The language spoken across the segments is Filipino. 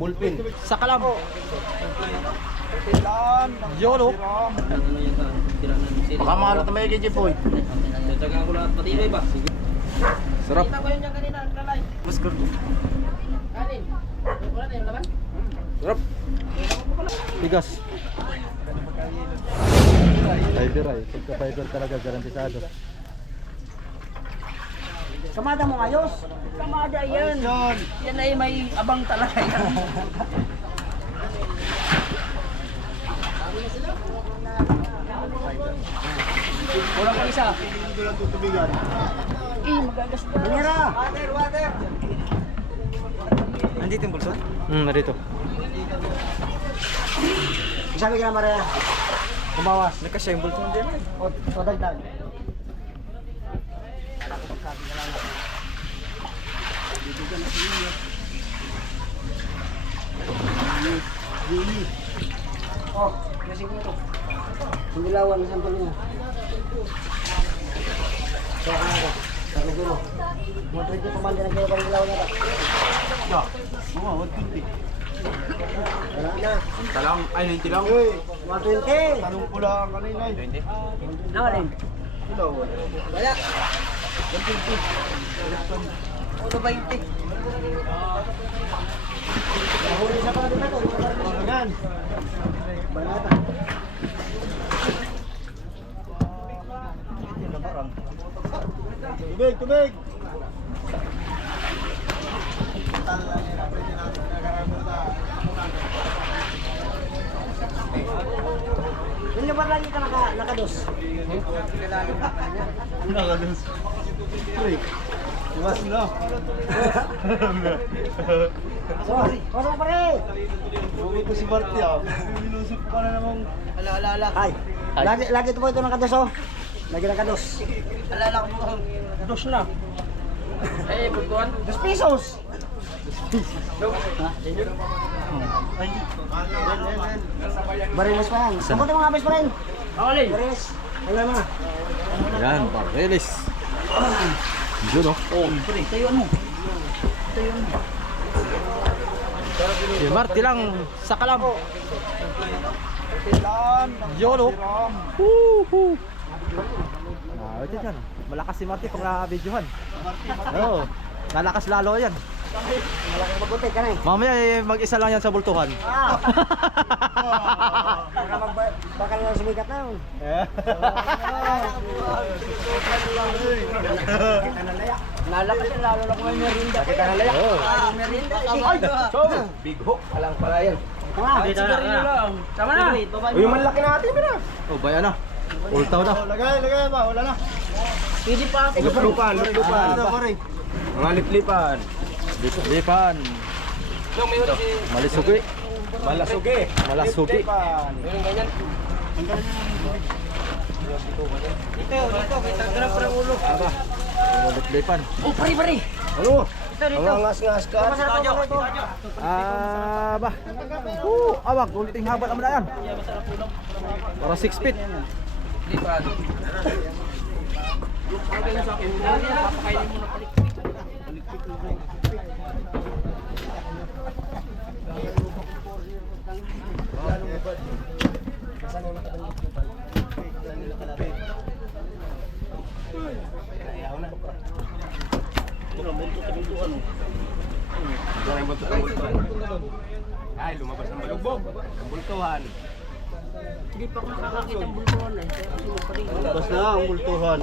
Bulpin. Sa kalam. Yolo. Baka mahalot na may kay Boy. Tatagaan ko lahat pati ba? Sige. Sarap. Mas good. Sarap. Bigas. Fiber ay. Pagka fiber talaga garantisado. Kamada mo ayos. Kamada yan. Yan ay may abang talaga yan. Kulang pa isa. Eh, magagas ka. Manira! Nandito yung bulso? Hmm, narito. Sabi ka na Maria. Kumawas. Nagkasya yung bulto din. O, o dagdag. Oh, kasi ko ito. Ang sampal niya. So, ano ito? Sabi ko, mga 20 pa man din ang kaya parang dilawan na ito. Yeah, mga 120. Wala na. Talang, ay 90 lang. Uy, 120. Tanong ko lang kanina eh. 20. Nawalin. Hello. Wala. 120. 120. Nahuli sa pala din ito. Yan. Banata. Tubig, tubig. Hindi ba lagi ka naka, nakados? Nakados. Uy, iwas na. Sorry, pasok pa rin. Huwag ko si Marty ah. Minusok pa na namang... Ala, ala, ala. Ay, lagi, lagi ito po ito nakados oh. Lagi nakados. Alala ko mo. Dos na. Eh, butuan. Dos pesos. Bariles pa yan. Sabutin mo nga bes pa rin. Awalin. Bariles. Wala mo na. Yan, parelis. Yun oh. Oh, pre, tayo ano? Si Marty lang sa kalam. Yolo. Woohoo. Ah, ito dyan. Malakas si Marty pag na-videohan. Oo. Nalakas lalo yan. Mamaya eh, mag-isa lang yan sa bultuhan. Ah! Baka na sumikat na yun. Nalakas yan, lalo na kung may merinda. Kita na layak. Ah, merinda. Ay, so. Big hook. Alang pala yan. Tama. Sigarilyo lang. Tama na. Uy, malaki natin na. Oh, bayan na. Ultaw na. Lagay, lagay ba? Wala na. Pwede pa. Lupan, lupan. Mga liplipan. Lipan. Malisugi. Malasugi. Malasugi. Dito, dito. Kita ganang parang ulo. Aba. Lipan. Oh, pare, pare. Ano? Dito, dito. ngas-ngas ka. Ah, ba. Uh, awag, uliting haba naman na yan. Para 6 feet. Lipan. Okay na sa akin. Papakainin mo na palik. Ay, lumabas ang balugbog. Ang bultuhan. Hindi pa ako nakakakita ng bultuhan eh. Labas na ang multuhan.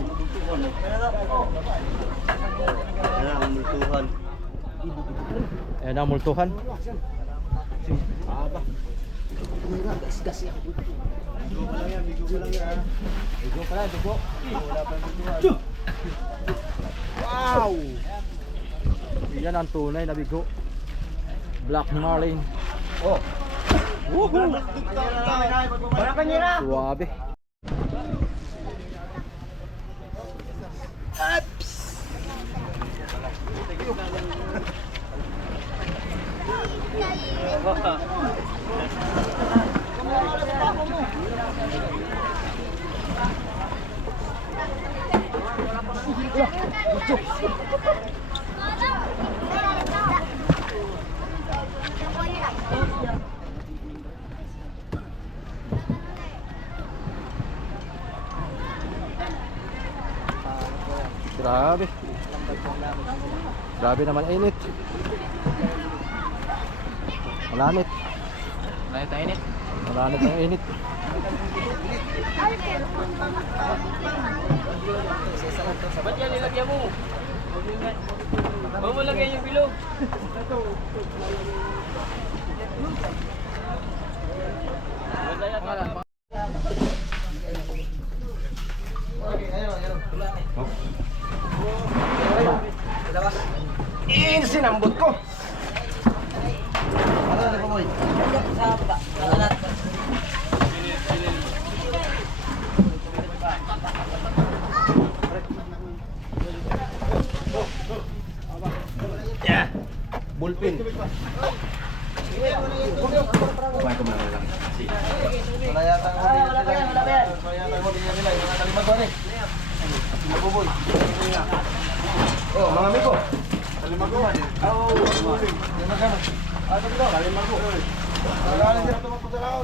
Ayan ang multuhan. Ayan ang multuhan. Aba. Gas-gas yan. Bigo lang yan, bigo lang yan. Bigo lang, bigo. Wala pa. Wow! Yan ang tunay na bigo. Black Marlin. Oh! Woohoo! Para! Suwabe. Ups! Thank you. Grabe. Grabe naman init. Malamit. Malamit na init. Malamit ang init. Ba't yan nilagyan mo? Huwag mo lagyan yung bilog. Eh, sinambot ko. Ano na po mo? Yeah. Bullpen. Wala yata ang Ah, wala pa yan, wala pa yan. Wala yata ang hindi nila. Yung mga kalimag ko rin. Mabuboy. Oh, mga amigo. Kalimag ko man. Oo, buling. Yung magkano? Ah, ito daw, kalimag ko. Magaling sila tumapunta na ako.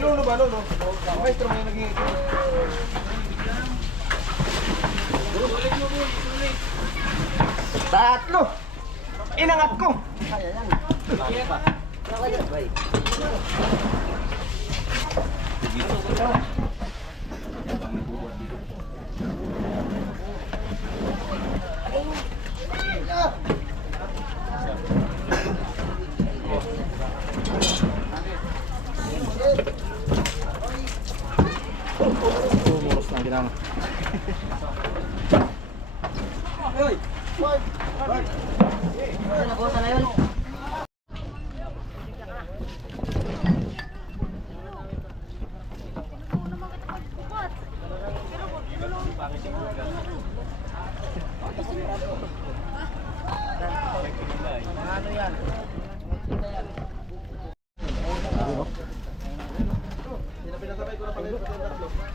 Iluno ba, no? Maestro may naging... Tatlo! Inangat ko! Tumuros na ginama. Nabutan na yun.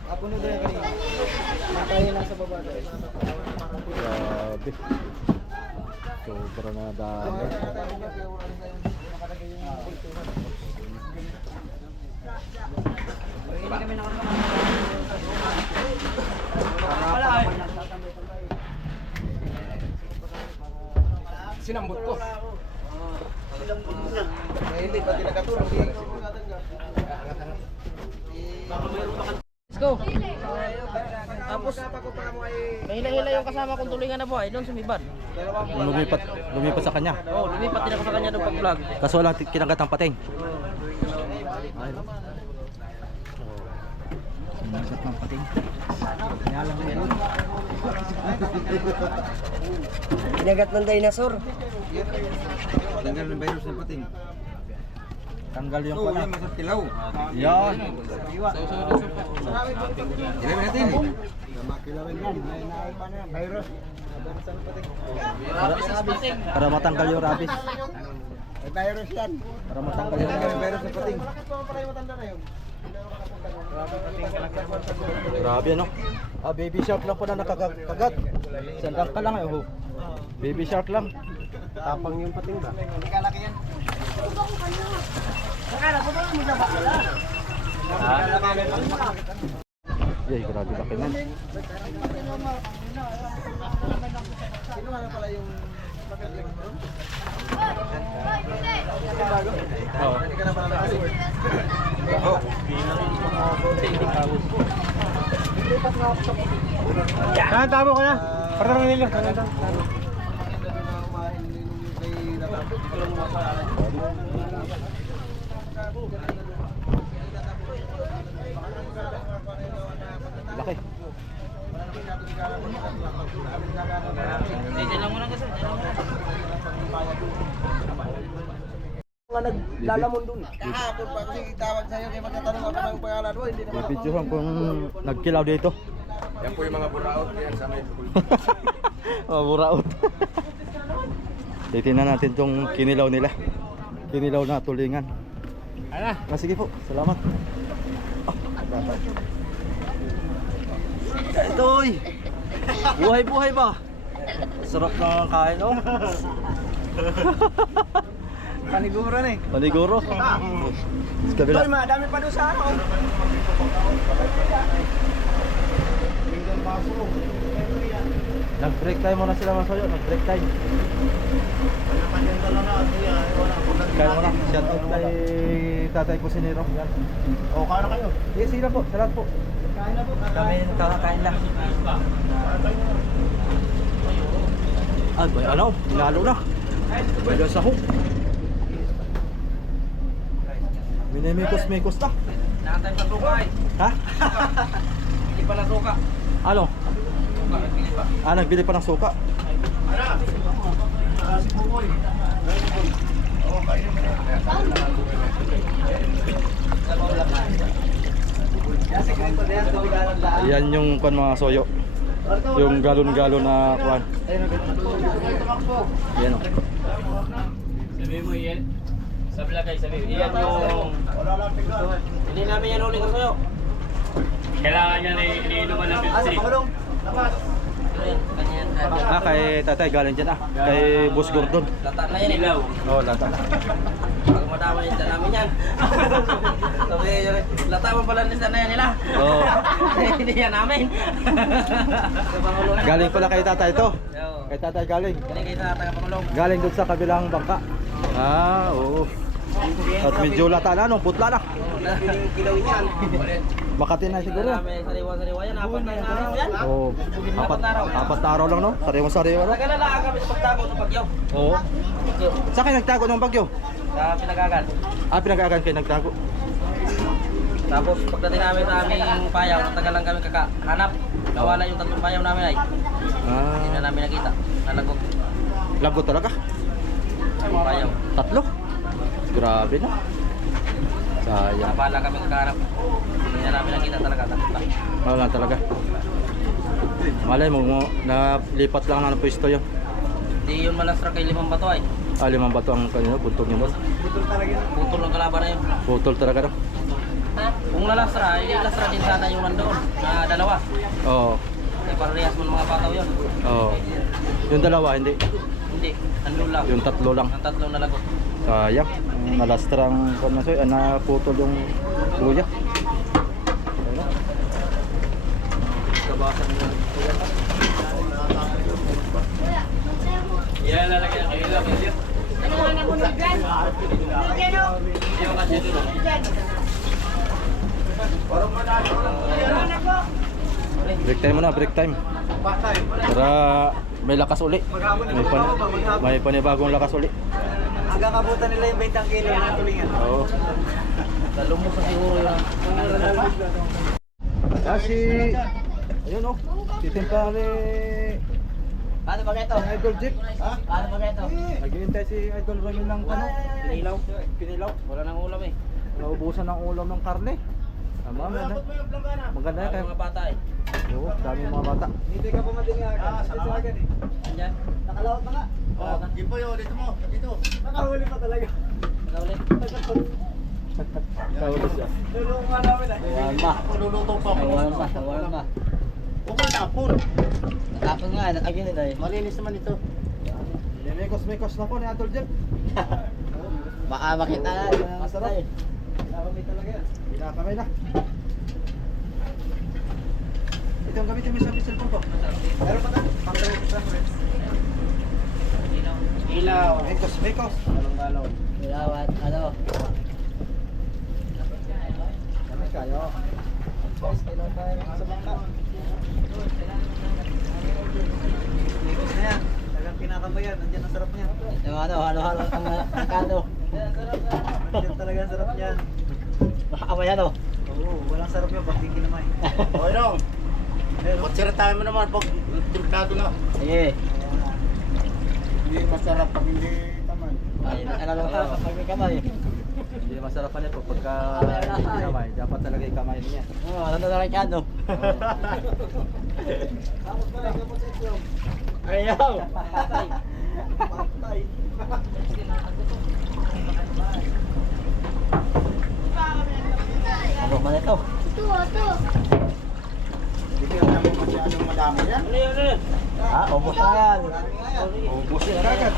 Apo na doon kanina. Natayo lang sa baba doon. Grabe. Sobra na dami. Sinambot ko. Eh, hindi, pati nakatulong. Let's go. Tapos, mahila-hila yung kasama kong tulingan na buhay doon sumibar. Lumipat, lumipat sa kanya. Oo, oh, lumipat din ako sa kanya doon pag-vlog. Kaso walang ti- kinagat ang pating. Kinagat ng pating. Kaya lang meron. Kinagat ng dinosaur. Tanggal ng virus ng pating. Tanggal yung Oo, pala. yan, masarap kilaw. Yan. Ilawin natin. Makilawin yan. May naipa na virus. Para, para matanggal yung rabies. May virus yan. Para matanggal yung virus ng pating. Grabe ano? Ah, baby shark lang pala nakakagat. Sandang ka lang eh. Oh. Baby shark lang. Tapang yung pating ba? Hindi kalaki yan. Yay, grabe laki nun. Sino nga pala yung Oo. Na. Saan tabo ka na? Parang nila. Laki. Diyan lang muna kasi. Diyan lang muna. Mga naglalamon dun. Kahapon pa kasi tawag sa'yo kaya magtatanong ako ng pangalan mo, hindi naman. Bibidyohan kung nagkilaw dito. Yan po yung mga buraot yan sa may oh, buraot. Titingnan natin tong kinilaw nila. Kinilaw na tulingan. Ano? Ah, sige po, salamat. Ah, Itoy! Buhay-buhay ba? Sarap na kain, oh. Paniguro na eh. Paniguro. Sa kabila. Tol, madami pa doon sa ano. Nag-break time muna sila mga soyo. Nag-break time. Kaya mo na. Shout out kay Tatay Kusinero. Yan. O, kano kayo? Yes, sila po. Salamat po. Kami kakakain lang. Ay, may ano? Lalo na. May sa hook. Minimikos-mikos na. Nakatay pa suka eh. Ha? Hindi pa na suka. Ano? pa, nagbili pa. Ah, nagbili pa ng suka. Ano? Ah, si Bukoy. Oo. Yan yung kan mga soyo. Yung galon-galon na kwan. Yan oh. o. Sabi mo yan. Sabi lang kayo, sabi. Yan yung... Hindi namin yan uling kasoyo. Kailangan niya eh, na iniinuman ng 53. Ah, kay tatay galing dyan ah. Kay Boss Gordon. Lata na yan eh. Ilaw. Oo, oh, lata na. Pag madama yung dyan namin yan. Sabi, lata mo pala nila na yan nila. Oo. Hindi yan namin. Pangulong. Galing pala kay tatay ito. Oo. Kay tatay galing. Galing kayo sa taga-Pangulong. Galing doon sa kabilang bangka. Ah, oo. At medyo lata na, no? Putla na. Kilawin yan. Makati na siguro. Sariwa-sariwa yan. Apat na araw yan. Oo. Apat, apat na araw lang, no? Sariwa-sariwa, no? Tagal na lang kami sa pagtago ng bagyo. Oo. Sa akin nagtago ng bagyo? Sa pinagagan. Ah, pinag-aagan kayo nagtago. Tapos pagdating namin sa aming payaw, natagal lang kami kakahanap. Nawala yung tatlong payaw namin ay. Hindi na Ah, namin nakita. Nalagok. lago talaga. Yung payaw. Tatlo. Grabe na. Sayang. Nabala kami kakahanap. Hindi na namin nakita talaga. Tatlo. Wala talaga. Malay mo, mo nalipat lang na ng pwesto yun. Hindi yun malastra kay limang bato ay. Ah, limang bato ang kanino, puntog niyo boss. Putol ng kalaban na yun. Putol talaga no? Kung lalastra, hindi lastra din sana yung nandoon. Na dalawa. Oo. Eh, parehas mo ng mga bataw yun. Oo. Yung dalawa, hindi. Hindi, nandun lang. Yung tatlo lang. Ang tatlong nalagot. Sayang. Ang Nalastrang kanasoy, ah, naputol yung luya. Na. Kabasan mo. Yan lalagyan kayo lang. Yung kasi doon. Break time muna, break time. Para may lakas uli. May, pan may panibagong lakas uli. Hanggang kabutan nila yung 20 kilo na tulingan. Oo. Lalo mo sa siguro yun. Ah, si... Ayun oh. Si Timpare... Ano ba ito? Idol Jeep. Ano ba ito? Naghihintay si Idol Ramil ng ano? Pinilaw. Kinilaw. Wala nang ulam eh. Naubusan ng ulam ng karne. Tama, maganda. Maganda yan Ay, kayo. mga bata eh. Oo, dami mga bata. Hindi ka pumating nga. Ah, salamat. Andyan. Nakalawat na nga. Oh, Dito yo, dito mo. Dito. Nakahuli pa talaga. Nakaulit. Tawag siya. Lulungan nga namin ah. Awan ba? Luluto pa. Awan ba? Awan ba? Okay, tapon. Natapon nga, nakagin nila eh. Malinis naman ito. Mekos-mekos na po ni Idol Jeep. Baka makita na. Masarap. Nakami talaga yan. Pinakamay na. Ito ang gamitin mo sa cellphone ko. Meron pa tayo. Pang-direct sa Ilaw. Mekos, mekos. Galong-galong. Ilaw at ano? Kami kayo. Guys, kailan tayo sa bangka? Likos na yan. Talagang kinakamayan. Nandiyan ang sarap niya. Yung ano, ano, ano, ang ang kano. Nandiyan talaga ang sarap niyan. Yan oh? Oo, walang sarap yun pag di kinamay. Okay lang. Kutsira tayo mo naman pag timplado na. Sige. Hindi masarap pag hindi kamay. Ay, ano lang ha, pag may kamay. Hindi masarap pa nito pagka kamay. Dapat talaga ikamay niya. Oo, ano na lang kano. Tapos pala, kapag sa ito. Ayaw. Patay. Ano man ito? Hindi ka naman masyadong madami yan. Ano yun, ano yun? Ah, ubos na yan. Ubus yan agad.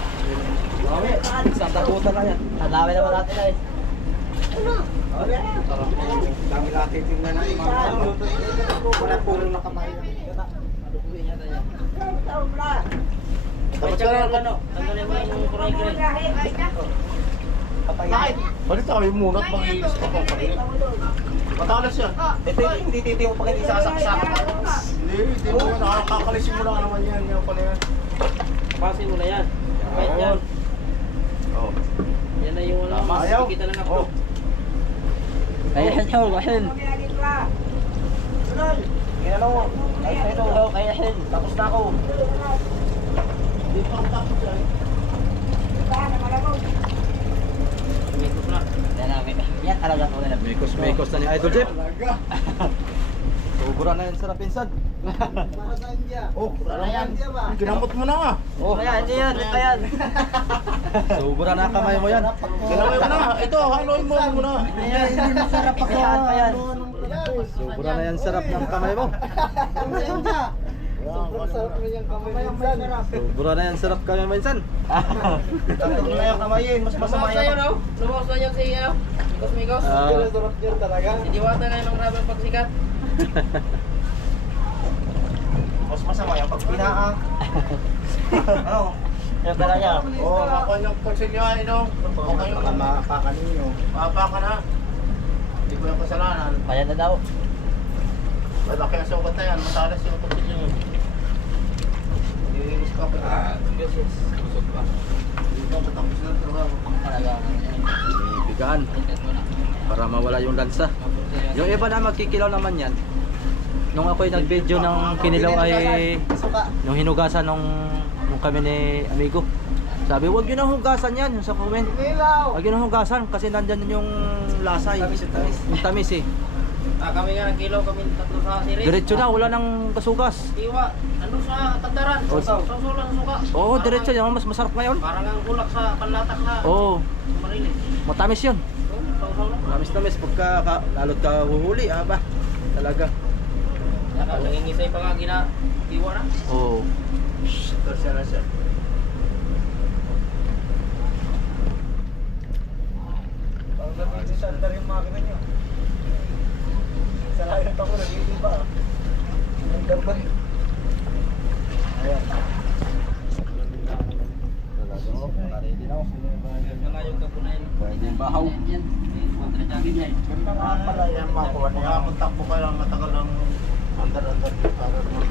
Mami, isang takutan na yan. Ang dami naman natin ay. Dami natin tingnan na yung mga ano. Wala puro na kamay. Tapos ka lang ano. Tanggalin mo yung kuray kuray. Bakit? Balik tayo muna at mag-iilis ka pa Matalas yan. Ito yung hindi titiyo pag hindi sasaksak. Hindi, hindi mo yan. Nakakalisin mo lang naman yan. Yan pala yan. Pasin mo na yan. Kahit yan. Oh. Yan na yung ano. Tama, ayaw. Kita na Oh. Ayan yun, ayan. Ginano mo. Ay, ito. Kaya yan. Tapos na ako. Umikot na. Yan na, yan talaga ko na. Mekos, mekos na ni Idol Jeff. Sobra na yan sa pinsan. Oh, ano yan? Ginamot mo na nga. Oh, Ayan, hindi yan, ito yan. sobra na kamay mo yan. Ginamot mo na. Ito, haloy mo muna. Ayan, hindi masarap ako. Ayan, ayan. Sobra na yan sarap ng kamay mo. Sobrang sarap na yung kamay minsan. Sobra na yan sarap kamay minsan. Tatlo na yung kamayin. Mas masama Lumawas na yun, yan. Lumawas na yun si, ano, Mikos. Ah. sarap yan talaga. Si Diwata ngayon ang grabe pagsikat. Mas masama yung pag pinaang. ano? Yan talaga. Oo, oh, makuha yung pagsilyo ay no. Okay yung mapaka ninyo. Mapaka na. Hindi ko yung kasalanan. Kaya na daw. Malaki ang sukat na yan. Matalas yung pagsilyo. Iinis ka pa. Yes, yes. Busog pa. Hindi ka matapos na ang trabaho. Bigaan Tingnan mo na. para mawala yung lansa. Yung iba na magkikilaw naman yan. Nung ako'y nag-video ng kinilaw ay yung hinugasan nung, nung kami ni amigo. Sabi, huwag yun ang hugasan yan, yung sa comment. Huwag yun ang hugasan kasi nandyan yung lasa eh. Tamis, yung tamis. Yung tamis eh. Ah, kami nga nagkilaw kami tatlo sa siri. Diretso na, wala nang kasugas. Iwa, ano sa tandaran? Oh. Sausaw lang suka. Oo, diretso yan. Mas masarap ngayon. Parang ang kulak sa panlatak na Oo, marilis. matamis yun. Oh, sausaw lang. Matamis-tamis pagka ka, lalot ka huhuli, ah ba? Talaga. Saka nangingisay pa nga gina iwa na. Oo. Tersa na siya. Ang gabi si Sandar yung makina niyo. Lahat ako nag-iiba. Ang gabay. Ayan. Yung yung bahaw. Ganda nga pala yan makuha niya. Kaya kung takbo ka lang matagal ng andar-andar para mag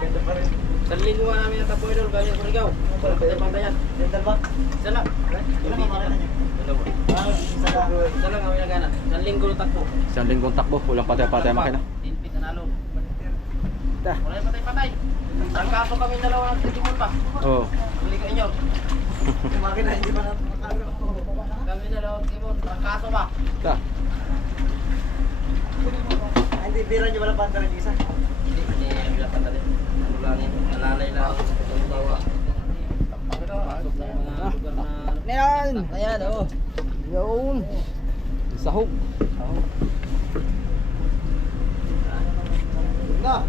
Ganda pa rin. Sa linggo nga namin ang tapo idol galing Surigao. Wala pa tayong pantayan. Dental ba? Isa lang. Ilan ang niya? Dalawa. Ah, isa lang. Isa lang kami nagana. Sa linggo ng takbo. Isang linggong takbo, walang patay-patay makina. Tinpit na nalo. Da. Wala yung patay-patay. Ang kaso kami dalawa ng titimon pa. Oo. Huli ka inyo. Yung makina hindi pa nakakalo. Kami dalawa ng timon. Ang kaso ba? Da. Ay, Hindi, bira niyo wala pandara yung isa. Hindi, hindi. Bilang pantali. Ano lang yun. Nalalay lang ako sa pagbawa. Pasok na yung mga lugar na... Ayan! Ayan, oo. Yun! Sahog. Na.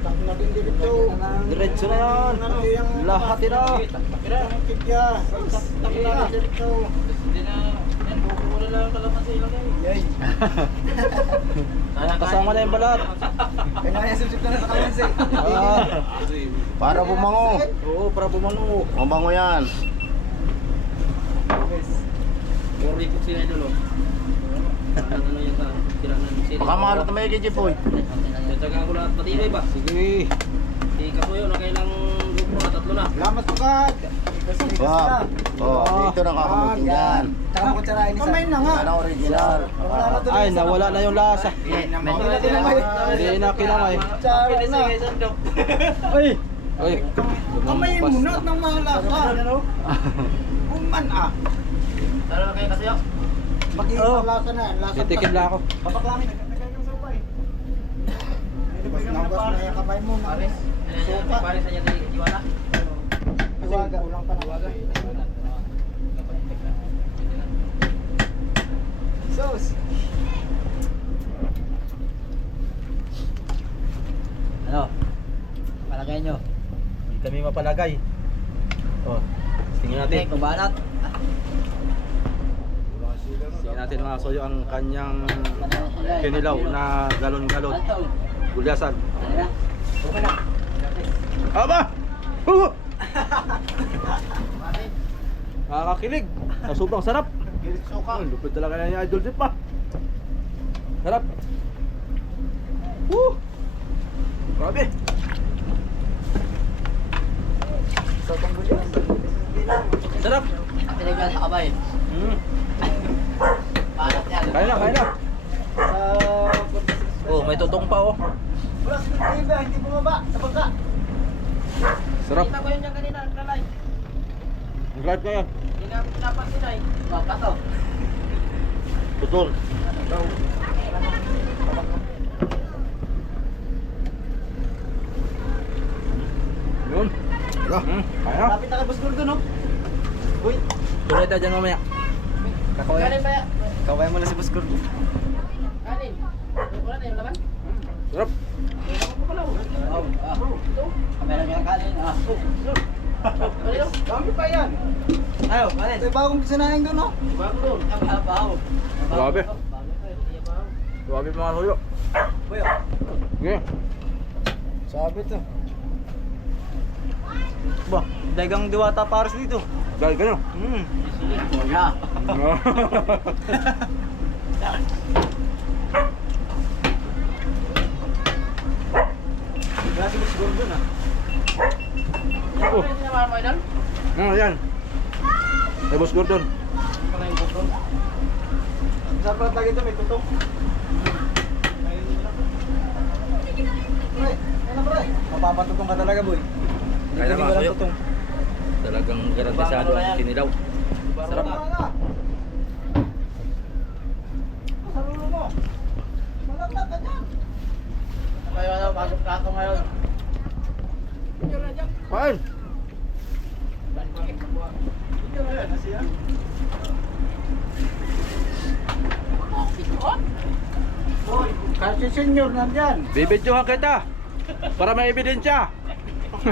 Tak na din dito. Diretso na yan. Lahat na. Ang kidya. Tak na din dito. Hindi na... Yan, bukula lang ang kalamansi lang yan. Yay. Kasama na yung balat. Kaya nga subject na sa kalansi. Ah. Para bumango. Oo, para bumano. Bumango yan. More report sila idol, Baka mahalot na may kay Boy. Tatagaan ko lahat pati ba? Sige. Si Kapuyo na kailang grupo na tatlo na. Lamat ko ka. Wow. Oh, dito na kakamitin yan. Tsaka mo kutsarain isa. Kamay na nga. Yan original. Ay, nawala na yung lasa. Hindi na kinamay. Tsara na. Ay! Ay! Kamay mo na ng malasa. Kuman ah. Tara na kayo kasi oh. Mag-iisang lasa na yan. Lasa Titikim lang ako. Papaklamin. Nagkakagang sabay. Nilibas na yung kamay mo. Paris. Sopa. Paris aja di Jiwana. Iwaga. Ulang pa na. Sos. Ano? Palagay nyo. Hindi kami mapalagay. Oh. Tingnan natin. Kubanat. Tingnan natin mga soyo ang kanyang kinilaw na galon-galon. Gulyasan. Aba! Hugo! Nakakakilig. Sa sobrang sarap. Ang lupit talaga na ni Idol Jeep pa. Sarap. Woo! Grabe. Sarap. Pinagyan sa kabay. Mm. Yan. Kaya na, kaya na. Oh, may tutong pa oh. Hindi bumaba sa bangka. Sarap. Kita ko yun yung kanina, naglalay. Mag-live kaya. Hindi na pinapansin ay. Oh, kato. Tutong. Yun. Mm, kaya. Lapit na kay Boss Gordo, no? Uy, Tuloy tayo dyan mamaya. kakaway. Kanin ba yan? Kaway mo na si Boss Gordo. Kanin. Wala na yung laman? Sarap. Oh, ah. Kamera niya kanin. Ah. Dami pa yan. Ayo, kanin. Ito bagong sinahin doon, no? Bago doon. Ang babaw. Grabe. Grabe mga soyo. Uy, oh. Sige. Sabi to. Ba, Dagang diwata pares dito. Dahil ganyan. Hmm. Wala. Wala si Boss Gordo na. Oh. Doon? Ah, yan. Ay, Boss Gordon. Pala yung bukong. Saan pa lagi ito? May tutong. Pre, ano pre? Mapapatutong ka talaga, boy. Hindi walang sayo. tutong. Talagang garantisado ang kinilaw. Sarap. Ngayon, ano, bagong plato ngayon. Boy, kasi senior nandyan. Bibidyohan kita. Para may ebidensya. Ah,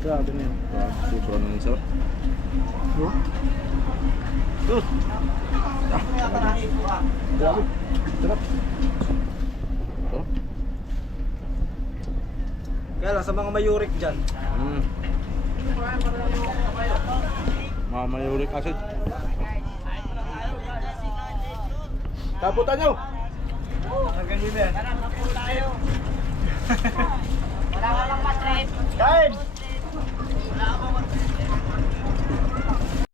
Grabe na yun. sobra na yung sarap. Bro? Uh, Grabe. sarap. Kaya sa mga mayurik dyan. Mm. Mga mayuric acid. Taputan nyo! Hanggang yun yan. Kain!